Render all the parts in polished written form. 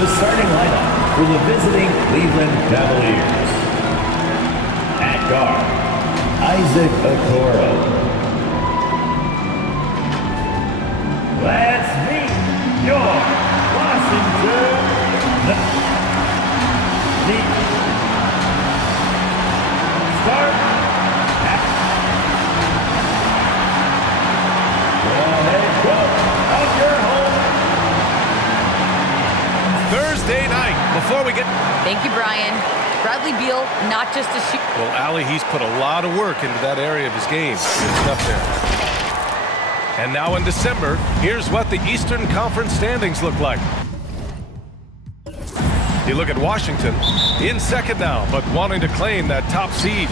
The starting lineup for the visiting Cleveland Cavaliers. At guard, Isaac Okoro. Let's meet your Washington. Start. Thursday night, before we get... Thank you, Brian. Bradley Beal, not just a shoot. Well, Allie, he's put a lot of work into that area of his game. Good stuff there. And now in December, here's what the Eastern Conference standings look like. You look at Washington, in second now, but wanting to claim that top seed.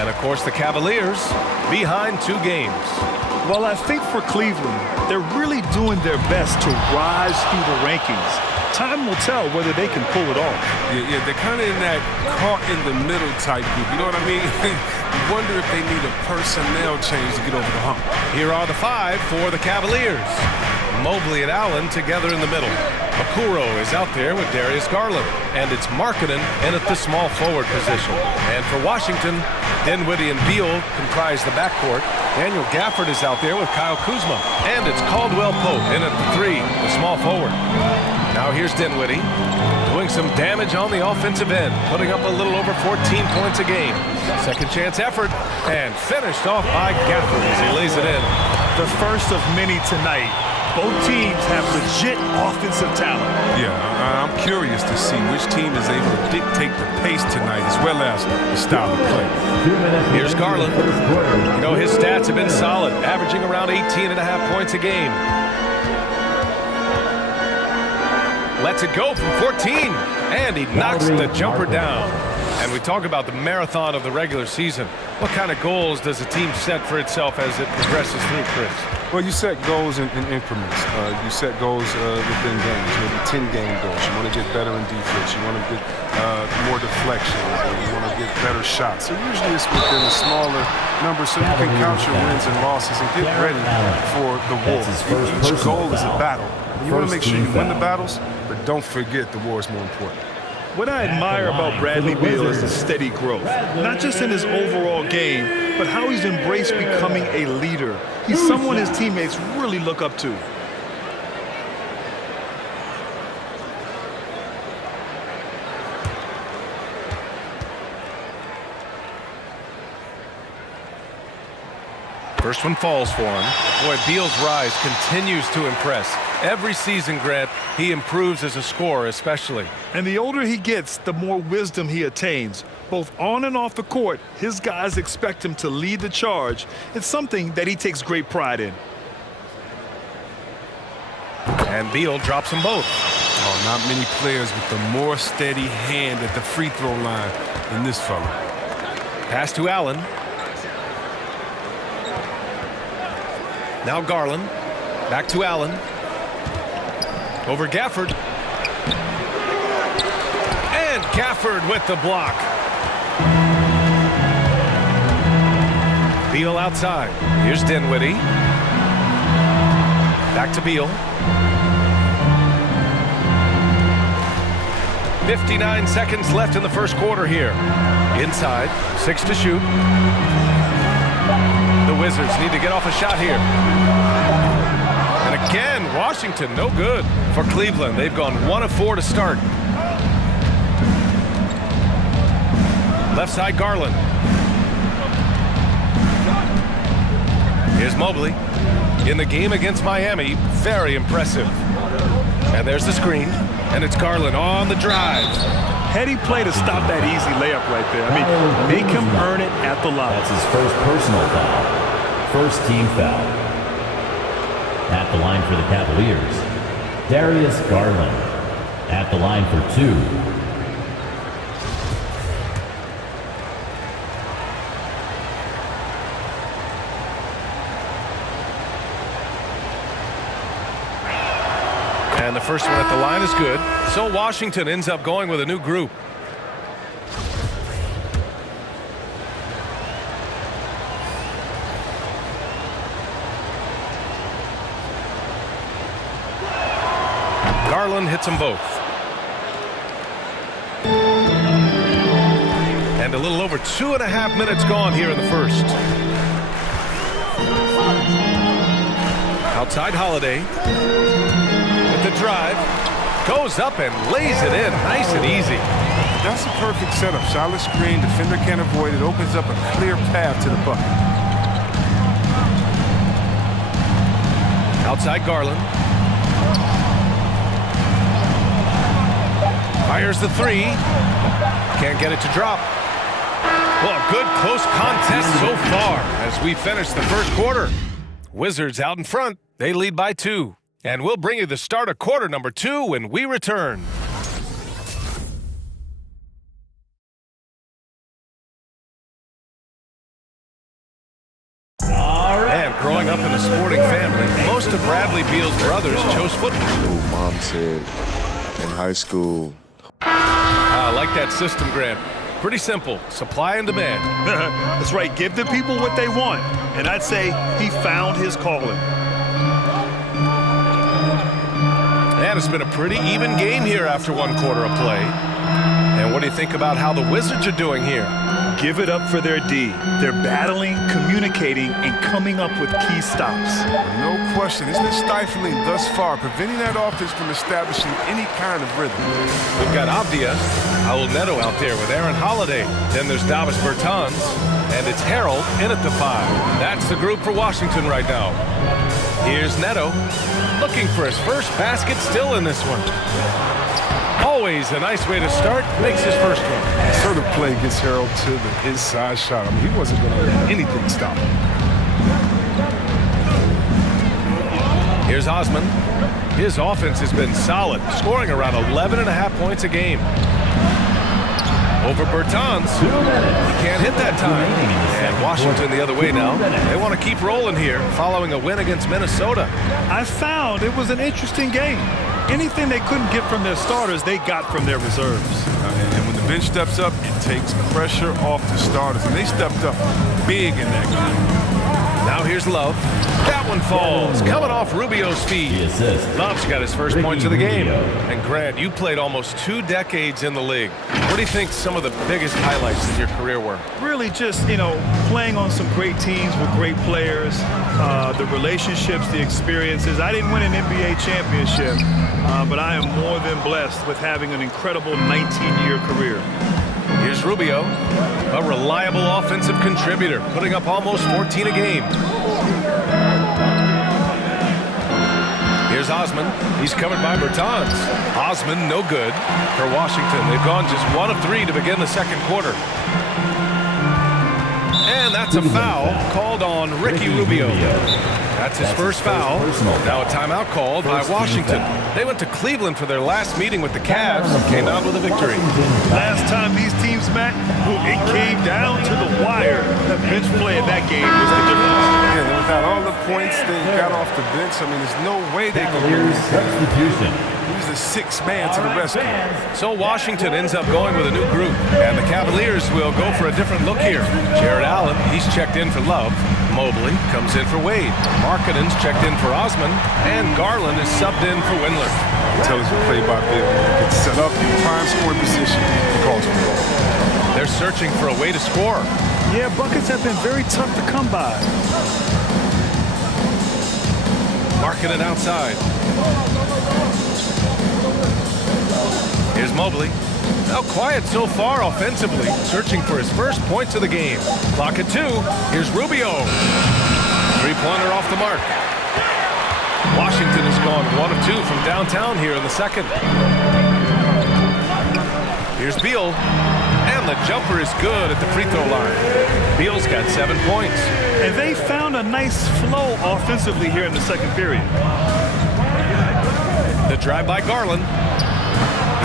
And, of course, the Cavaliers behind 2 games. Well, I think for Cleveland, they're really doing their best to rise through the rankings. Time will tell whether they can pull it off. Yeah, they're kind of in that caught in the middle type group. You know what I mean? You wonder if they need a personnel change to get over the hump. Here are the 5 for the Cavaliers. Mobley and Allen together in the middle. Okoro is out there with Darius Garland. And it's Markkanen in at the small forward position. And for Washington, Dinwiddie and Beal comprise the backcourt. Daniel Gafford is out there with Kyle Kuzma. And it's Caldwell Pope in at the 3, the small forward. Now here's Dinwiddie doing some damage on the offensive end, putting up a little over 14 points a game. Second chance effort, and finished off by Gafford as he lays it in. The first of many tonight. Both teams have legit offensive talent. Yeah, I'm curious to see which team is able to dictate the pace tonight as well as the style of play. Here's Garland. You know, his stats have been solid, averaging around 18.5 points a game. Lets it go from 14, and he knocks the jumper down. And we talk about the marathon of the regular season. What kind of goals does a team set for itself as it progresses through, Chris? Well, you set goals in increments. You set goals within games, maybe 10-game goals. You want to get better in defense. You want to get more deflections. You want to get better shots. So usually it's within a smaller number so you can count your wins and losses and get ready for the war. Each goal is a battle. You want to make sure you win the battles, but don't forget the war is more important. What I admire about Bradley Beal is the steady growth, not just in his overall game, but how he's embraced becoming a leader. He's someone his teammates really look up to. First one falls for him. Boy, Beal's rise continues to impress. Every season, Grant, he improves as a scorer especially. And the older he gets, the more wisdom he attains. Both on and off the court, his guys expect him to lead the charge. It's something that he takes great pride in. And Beal drops them both. Oh, not many players with a more steady hand at the free throw line than this fella. Pass to Allen. Now Garland. Back to Allen. Over Gafford. And Gafford with the block. Beal outside. Here's Dinwiddie. Back to Beal. 59 seconds left in the first quarter here. Inside, 6 to shoot. The Wizards need to get off a shot here. And again, Washington, no good for Cleveland. They've gone 1 of 4 to start. Left side, Garland. Here's Mobley. In the game against Miami, very impressive. And there's the screen, and it's Garland on the drive. Heady play to stop that easy layup right there. I mean, make him earn it at the line. That's his first personal foul. First team foul. At the line for the Cavaliers, Darius Garland. At the line for 2. And the first one at the line is good. So Washington ends up going with a new group. Garland hits them both. And a little over 2.5 minutes gone here in the first. Outside Holiday with the drive. Goes up and lays it in nice and easy. That's a perfect setup. Solid screen, defender can't avoid it. Opens up a clear path to the bucket. Outside Garland. Fires the three. Can't get it to drop. Well, good close contest so far as we finish the first quarter. Wizards out in front. They lead by 2. And we'll bring you the start of quarter number 2 when we return. And growing up in a sporting family, most of Bradley Beal's brothers chose football. Mom said in high school. I like that system, Grant. Pretty simple. Supply and demand. That's right. Give the people what they want. And I'd say he found his calling. And it's been a pretty even game here after 1 quarter of play. And what do you think about how the Wizards are doing here? Give it up for their D. They're battling, communicating, and coming up with key stops. No question. It's been stifling thus far, preventing that offense from establishing any kind of rhythm. We've got Avdia, Raul Neto out there with Aaron Holiday. Then there's Davis Bertans, and it's Harold in at the 5. That's the group for Washington right now. Here's Neto, looking for his first basket, still in this one. Always a nice way to start, makes his first one. That sort of play gets Harold to the inside shot. I mean, he wasn't going to let anything stop him. Here's Osman. His offense has been solid, scoring around 11.5 points a game. Over Bertans. He can't hit that time. And Washington the other way now. They want to keep rolling here following a win against Minnesota. I found it was an interesting game. Anything they couldn't get from their starters, they got from their reserves. And when the bench steps up, it takes pressure off the starters. And they stepped up big in that game. Now here's Love. That one falls, coming off Rubio's feet. Love's got his first points of the game. And Grant, you played almost 2 decades in the league. What do you think some of the biggest highlights of your career were? Really just, playing on some great teams with great players, the relationships, the experiences. I didn't win an NBA championship, but I am more than blessed with having an incredible 19-year career. Here's Rubio, a reliable offensive contributor, putting up almost 14 a game. Here's Osman. He's covered by Bertans. Osman, no good for Washington. They've gone just 1 of 3 to begin the second quarter. And that's a foul called on Ricky Rubio. That's his first foul. Now a timeout called by Washington. They went to Cleveland for their last meeting with the Cavs and came out with a victory. Last time these teams met, it came down to the wire. That bench play in that game was the difference. Yeah, without all the points they got off the bench, I mean, there's no way they could Cavaliers substitution. He's the 6th man to the rescue. So Washington ends up going with a new group, and the Cavaliers will go for a different look here. Jared Allen, he's checked in for Love. Mobley comes in for Wade. Markkanen's checked in for Osman, and Garland is subbed in for Windler. Intelligent play by Bill. Gets set up in prime scoring position. He calls for the ball. They're searching for a way to score. Yeah, buckets have been very tough to come by. Markkanen outside. Here's Mobley. Now quiet so far offensively, searching for his first points of the game. Clock at 2. Here's Rubio. 3-pointer off the mark. Washington has gone 1 of 2 from downtown here in the second. Here's Beal. And the jumper is good at the free throw line. Beal's got 7 points. And they found a nice flow offensively here in the second period. The drive by Garland.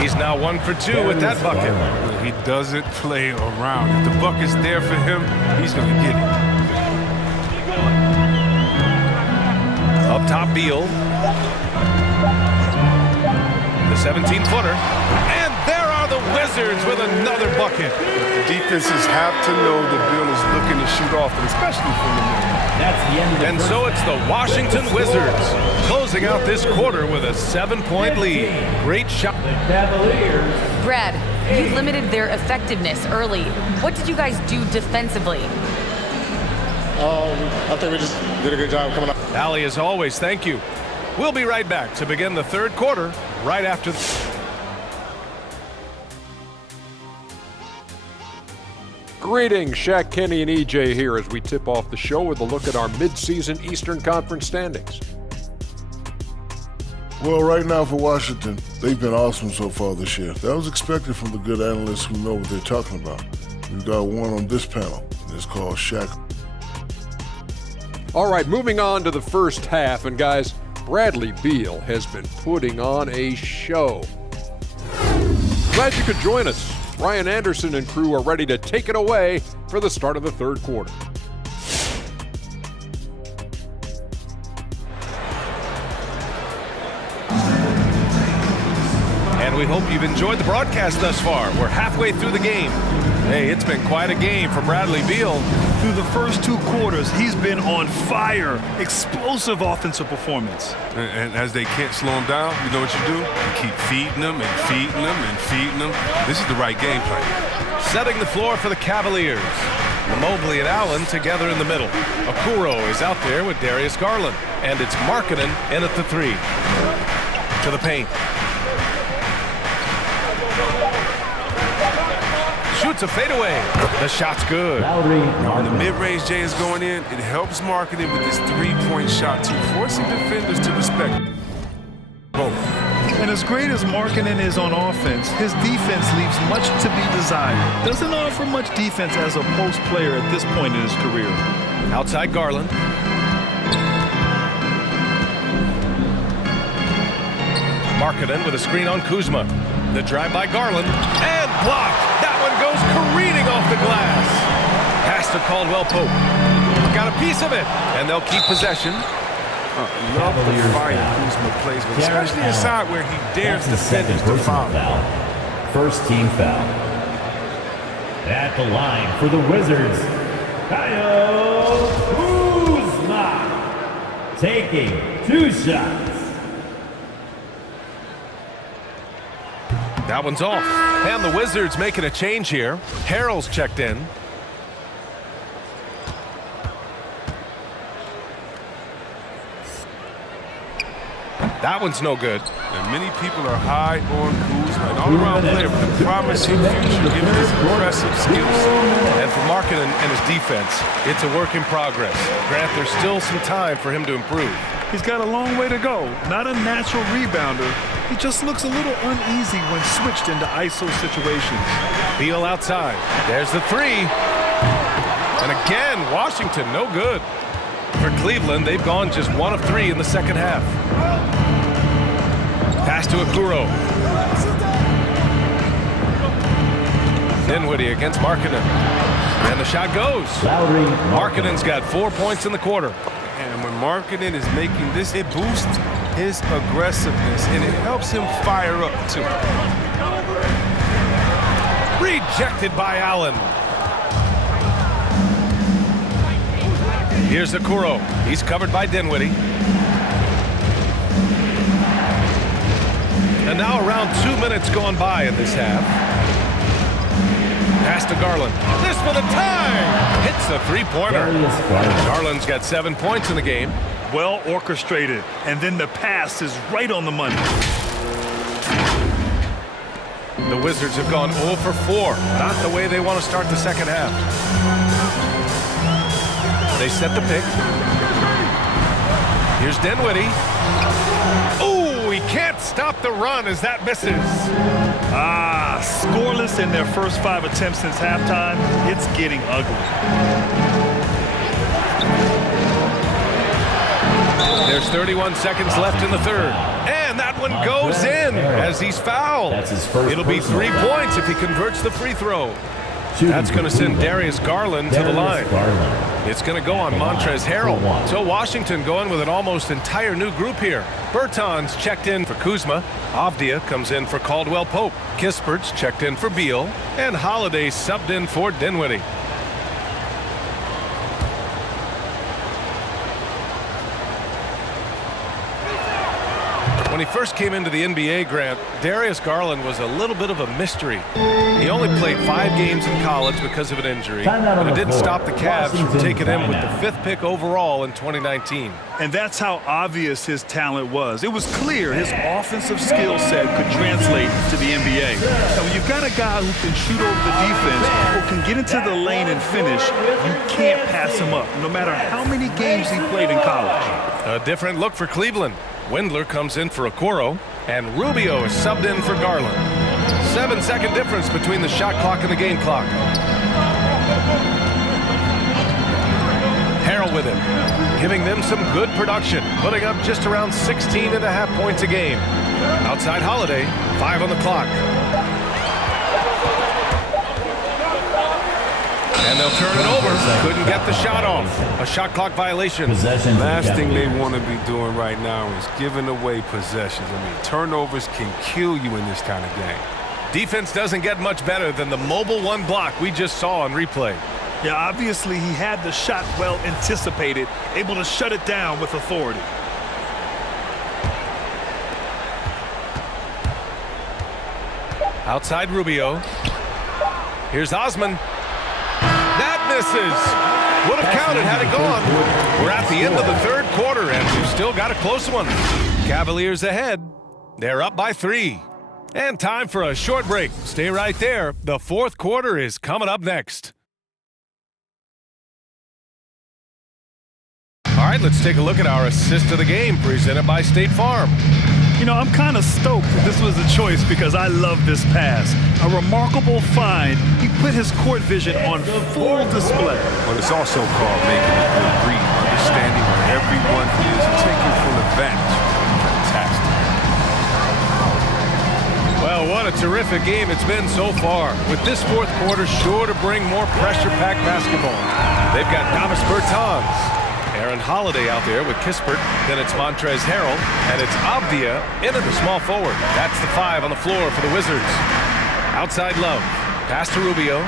He's now 1 for 2 with that bucket. He doesn't play around. If the bucket's there for him, he's going to get it. Up top, Beal. The 17-footer. And there are are the Wizards with another bucket. Defenses have to know that Bill is looking to shoot off them, especially from the middle. That's the end of the And first so it's the Washington Wizards closing out this quarter with a 7-point lead. Great shot. The Cavaliers. Brad, you limited their effectiveness early. What did you guys do defensively? I think we just did a good job coming up. Allie, as always, thank you. We'll be right back to begin the third quarter right after Greetings, Shaq, Kenny, and EJ here as we tip off the show with a look at our midseason Eastern Conference standings. Well, right now for Washington, they've been awesome so far this year. That was expected from the good analysts who know what they're talking about. We've got one on this panel, and it's called Shaq. All right, moving on to the first half, and guys, Bradley Beal has been putting on a show. Glad you could join us. Ryan Anderson and crew are ready to take it away for the start of the third quarter. And we hope you've enjoyed the broadcast thus far. We're halfway through the game. Hey, it's been quite a game for Bradley Beal. Through the first two quarters, he's been on fire. Explosive offensive performance. And as they can't slow him down, you know what you do? You keep feeding them and feeding them and feeding them. This is the right game plan. Setting the floor for the Cavaliers. Mobley and Allen together in the middle. Okuro is out there with Darius Garland. And it's Markkanen in at the three. To the paint. Shoots a fadeaway. The shot's good. When the mid-range J is going in, it helps Markkanen with this three-point shot too, forcing defenders to respect both. And as great as Markkanen is on offense, his defense leaves much to be desired. Doesn't offer much defense as a post player at this point in his career. Outside Garland. Markkanen with a screen on Kuzma. The drive by Garland. And blocked. That one goes careening off the glass. Pass to Caldwell Pope. Got a piece of it. And they'll keep possession. Love the fire Kuzma plays with, especially inside where he dares defenders to foul. First team foul. At the line for the Wizards, Kyle Kuzma taking 2 shots. That one's off. And the Wizards making a change here. Harrell's checked in. That one's no good. And many people are high on Kuzma, an all-around player with a promising future given his impressive skills. And for Markkanen and his defense, it's a work in progress. Grant, there's still some time for him to improve. He's got a long way to go. Not a natural rebounder. He just looks a little uneasy when switched into ISO situations. Beal outside. There's the three. And again, Washington, no good. For Cleveland, they've gone just 1 of 3 in the second half. Pass to Okuro. Dinwiddie against Markkanen. And the shot goes. Markkanen's got 4 points in the quarter. And when Markkanen is making this, it boosts his aggressiveness, and it helps him fire up, too. Rejected by Allen. Here's Okuro. He's covered by Dinwiddie. And now around 2 minutes gone by in this half. Pass to Garland. This for the time. Hits the three-pointer. Garland's got 7 points in the game. Well orchestrated. And then the pass is right on the money. The Wizards have gone 0 for 4. Not the way they want to start the second half. They set the pick. Here's Dinwiddie. Oh, he can't stop the run as that misses. Scoreless in their first 5 attempts since halftime. It's getting ugly. There's 31 seconds left in the third. And that one goes in as he's fouled. That's his first. It'll be 3 points if he converts the free throw. That's going to send Darius Garland to the line. Garland. It's going to go on Montrezl Harrell. So Washington going with an almost entire new group here. Bertans checked in for Kuzma. Avdia comes in for Caldwell Pope. Kispert's checked in for Beal. And Holiday subbed in for Dinwiddie. When he first came into the NBA, Grant, Darius Garland was a little bit of a mystery. He only played 5 games in college because of an injury, but it didn't stop the Cavs from taking him with the 5th pick overall in 2019. And that's how obvious his talent was. It was clear his offensive skill set could translate to the NBA. Now, when you've got a guy who can shoot over the defense or can get into the lane and finish, you can't pass him up, no matter how many games he played in college. A different look for Cleveland. Windler comes in for Okoro, and Rubio is subbed in for Garland. 7-second difference between the shot clock and the game clock. Harrell with him, giving them some good production, putting up just around 16.5 points a game. Outside Holiday, 5 on the clock. And they'll turn it over. Couldn't get the shot off. A shot clock violation. Last thing they want to be doing right now is giving away possessions. I mean, turnovers can kill you in this kind of game. Defense doesn't get much better than the mobile one block we just saw on replay. Yeah, obviously he had the shot well anticipated, able to shut it down with authority. Outside Rubio. Here's Osman. That misses. Would have counted had it gone. We're at the end of the 3rd quarter, and we've still got a close one. Cavaliers ahead. They're up by 3. And time for a short break. Stay right there. The 4th quarter is coming up next. All right, let's take a look at our assist of the game presented by State Farm. You know, I'm kind of stoked that this was a choice because I love this pass. A remarkable find. He put his court vision on full display. But it's also called making a good read, understanding where everyone is and taking full advantage. Fantastic. Well, what a terrific game it's been so far. With this 4th quarter sure to bring more pressure-packed basketball. They've got Davis Bertans. Aaron Holiday out there with Kispert. Then it's Montrezl Harrell, and it's Avdia into the small forward. That's the 5 on the floor for the Wizards. Outside Love. Pass to Rubio.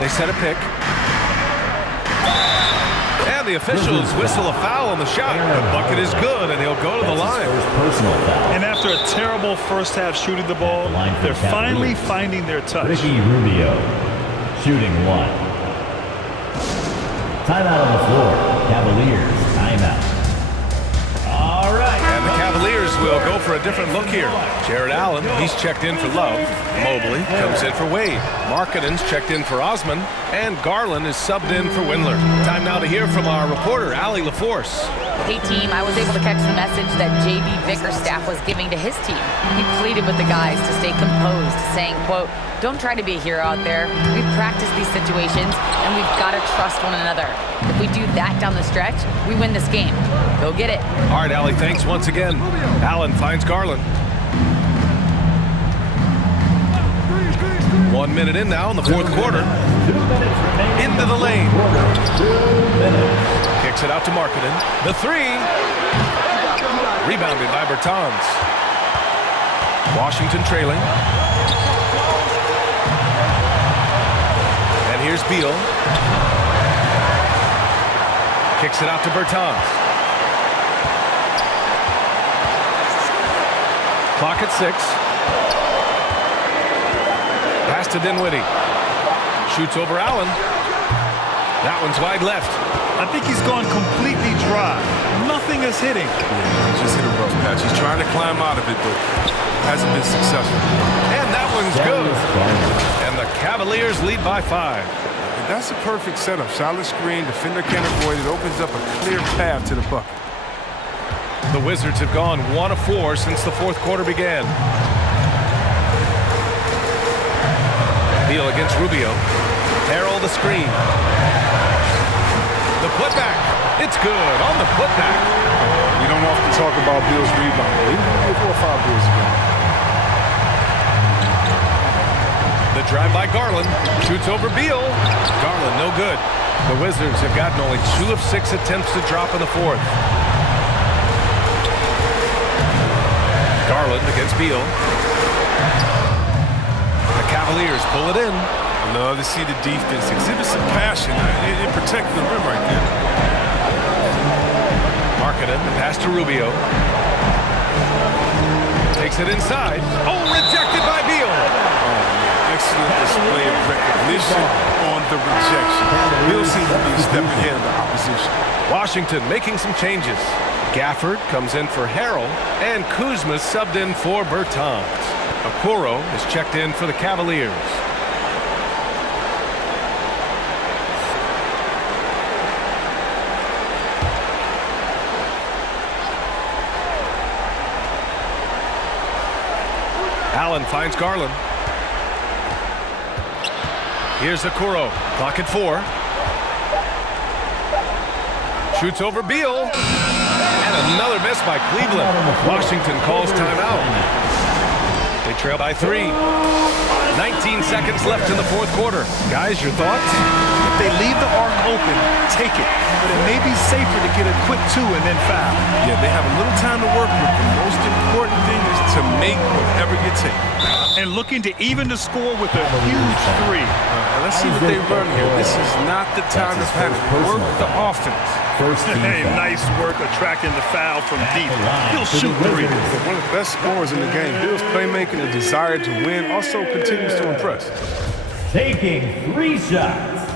They set a pick. And the officials whistle a foul on the shot. The bucket is good, and he'll go to the line. And after a terrible first half shooting the ball, they're finally finding their touch. Ricky Rubio, shooting 1. Timeout on the floor. Cavaliers, timeout. All right. And the Cavaliers will go for a different look here. Jared Allen, he's checked in for Love. Mobley comes in for Wade. Markkanen's checked in for Osman. And Garland is subbed in for Windler. Time now to hear from our reporter, Allie LaForce. Hey team, I was able to catch the message that JB Bickerstaff was giving to his team. He pleaded with the guys to stay composed, saying, quote, "Don't try to be a hero out there. We've practiced these situations, and we've got to trust one another. If we do that down the stretch, we win this game. Go get it." All right, Allie, thanks once again. Allen finds Garland. 1 minute in now in the 4th quarter. Into the lane. Kicks it out to Markkanen. The 3. Rebounded by Bertans. Washington trailing. And here's Beal. Kicks it out to Bertans. Clock at 6. Pass to Dinwiddie. Shoots over Allen. That one's wide left. I think he's gone completely dry. Nothing is hitting. Yeah, he's just hit a rough patch. He's trying to climb out of it, but hasn't been successful. And that one's good. And the Cavaliers lead by 5. And that's a perfect setup. Solid screen, defender can't avoid it. Opens up a clear path to the bucket. The Wizards have gone 1 of 4 since the 4th quarter began. Beal against Rubio. Harrell the screen. The putback. It's good on the putback. We don't often talk about Beal's rebound. He did 4 or 5 boards ago. The drive by Garland. Shoots over Beal. Garland, no good. The Wizards have gotten only 2 of 6 attempts to drop in the fourth. Garland against Beal. The Cavaliers pull it in. I love to see the defense exhibit some passion in protecting the rim right there. Markkanen, the pass to Rubio. Takes it inside. Oh, rejected by Beal. Excellent display of recognition on the rejection. Beal seems to be a step ahead of the opposition. Washington making some changes. Gafford comes in for Harrell, and Kuzma subbed in for Bertans. Okoro is checked in for the Cavaliers. Allen finds Garland. Here's Okoro. Clock at 4. Shoots over Beal. And another miss by Cleveland. Washington calls timeout. They trail by 3. 19 seconds left in the fourth quarter. Guys, your thoughts? If they leave the arc open, take it. But it may be safer to get a quick 2 and then foul. Yeah, they have a little time to work with. The most important thing is to make whatever you take. And looking to even the score with a huge 3. Let's see what they run here. This is not the time to panic. Work the offense. Hey, nice work attracting the foul from deep. He'll shoot 3. One of the best scorers in the game. Bill's playmaking, a desire to win, also continues to impress. Taking 3 shots.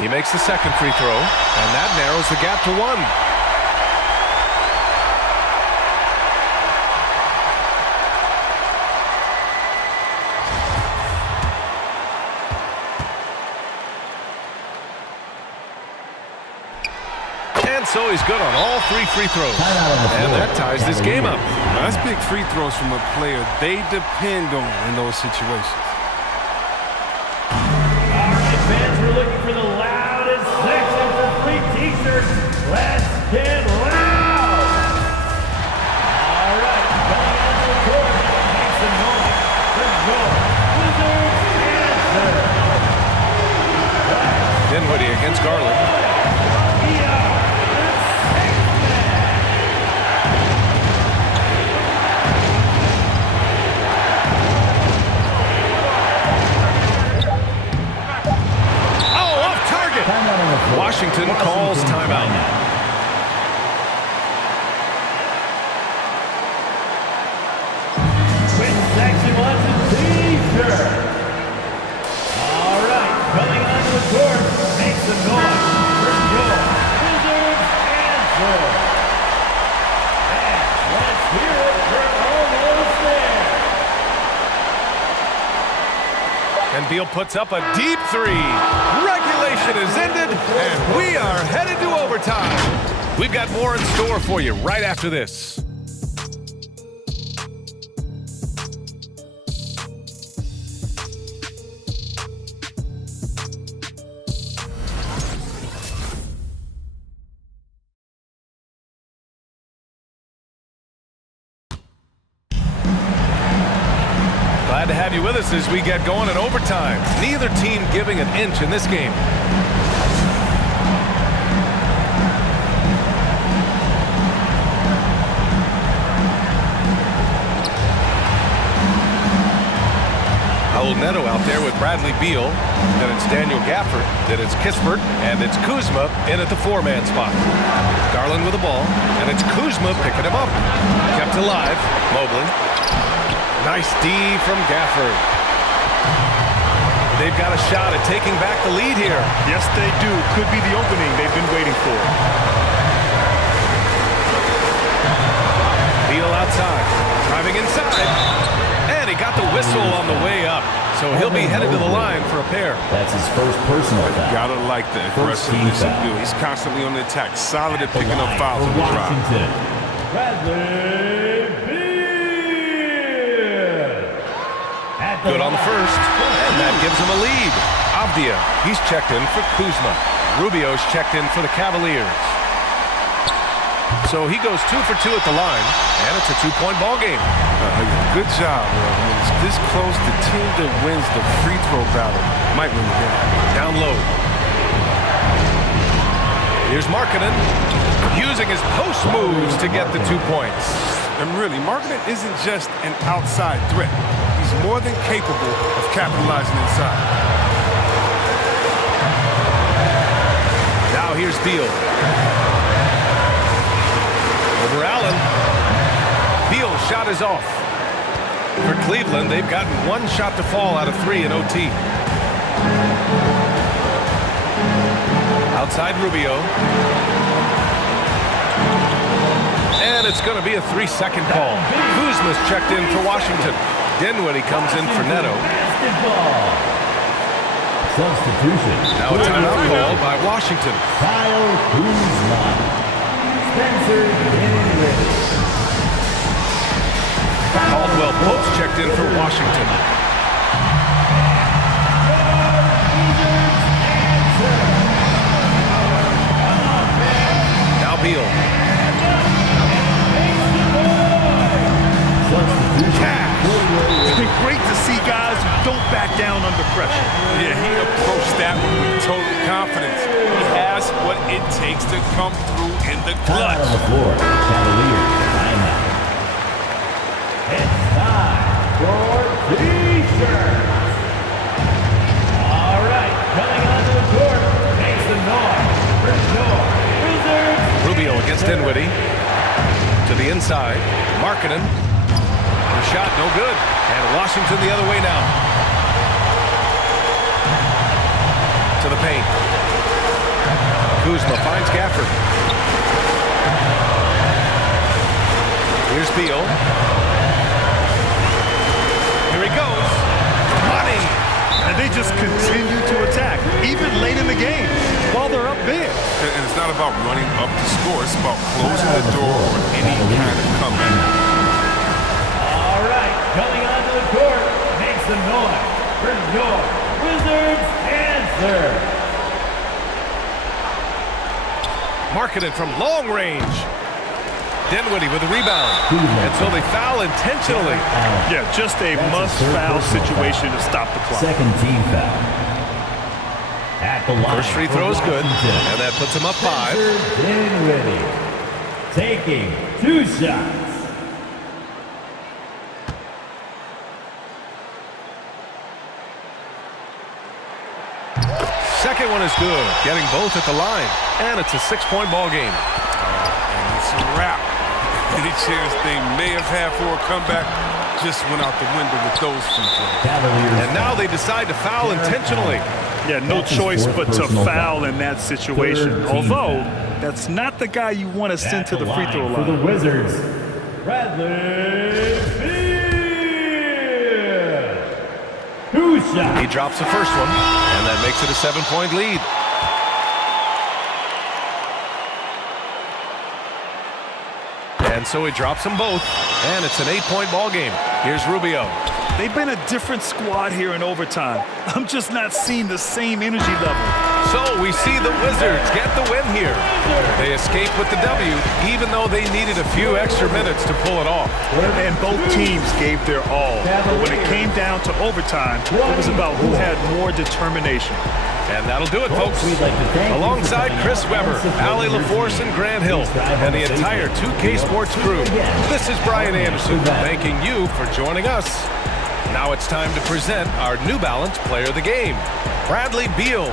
He makes the second free throw, and that narrows the gap to 1. So he's good on all 3 free throws. And that ties this game up. Now, that's big free throws from a player they depend on in those situations. All right, fans, we're looking for the loudest section for free t-shirts. Let's get loud. All right, coming onto the court, makes some noise. Let's go. Wizards answer. Dinwiddie against Garland. Washington calls timeout. Which section wants a t-shirt? All right, coming onto the court, make some noise. Here we go. Wizards answer. And let's hear it for almost there. And Beal puts up a deep 3. Regulation is ended, and we are headed to overtime. We've got more in store for you right after this. Glad to have you with us as we get going in overtime. Neither team giving an inch in this game. Raul Neto out there with Bradley Beal. Then it's Daniel Gafford. Then it's Kispert. And it's Kuzma in at the 4-man spot. Garland with the ball. And it's Kuzma picking him up. Kept alive. Mobley. Nice D from Gafford. They've got a shot at taking back the lead here. Yes, they do. Could be the opening they've been waiting for. Beal outside. Driving inside. And he got the whistle on the way up. So he'll be headed to the line for a pair. That's his first personal foul. Gotta like the aggressiveness of Beal. He's constantly on the attack. Solid at picking up fouls on the drive. Bradley Beal. Good on the first. And that gives him a lead. Avdia, he's checked in for Kuzma. Rubio's checked in for the Cavaliers. So he goes 2 for 2 at the line, and it's a 2-point ball game. Good job. When it's this close, the team that wins the free throw battle might win the game. Down low. Here's Markkanen using his post moves to get the 2 points. And really, Markkanen isn't just an outside threat. He's more than capable of capitalizing inside. Now here's Beal. Over Allen. Beal's shot is off. For Cleveland, they've gotten 1 shot to fall out of 3 in OT. Outside Rubio. And it's going to be a 3-second call. Kuzma's checked in for Washington. Dinwiddie comes in for Neto. Substitution. Now a timeout called by Washington. Kyle Kuzma. Spencer Dinwiddie. Caldwell Pope's checked in for Washington. Now Beal. It's been great to see guys who don't back down under pressure. Yeah, he approached that one with total confidence. He has what it takes to come through in the clutch. On the floor, Cavaliers timeout. It's time for T-shirts. All right, coming onto the court, makes the noise for sure. Wizards. Rubio against Dinwiddie. To the inside. Markkanen. The shot no good. And Washington the other way now. To the paint. Kuzma finds Gafford. Here's Beal. Here he goes. Money. And they just continue to attack, even late in the game, while they're up big. And it's not about running up the score. It's about closing the door on any kind of comeback. All right, coming onto the court, makes the noise for your Wizards answer. Markkanen from long range. Dinwiddie with a rebound. And so they foul intentionally. Yeah, just a must-foul situation to stop the clock. Second team foul. At the line. First free throw is good, and that puts him up 5. Dinwiddie taking 2 shots. Second one is good, getting both at the line. And it's a 6-point ball game. And it's a wrap. Any chance they may have had for a comeback just went out the window with those free throws. And now they decide to foul intentionally. Yeah, no choice but to foul in that situation. Although, that's not the guy you want to send to the free throw line. For the Wizards, Bradley Beal. 2 shots. He drops the first one, and that makes it a 7-point lead. And so he drops them both, and it's an 8-point ball game. Here's Rubio. They've been a different squad here in overtime. I'm just not seeing the same energy level. So we see the Wizards get the win here. They escape with the W, even though they needed a few extra minutes to pull it off. And both teams gave their all. But when it came down to overtime, it was about who had more determination. And that'll do it, folks. Alongside Chris Webber, Allie LaForce, and Grant Hill, and the entire 2K Sports crew, this is Brian Anderson thanking you for joining us. Now it's time to present our New Balance Player of the Game, Bradley Beal.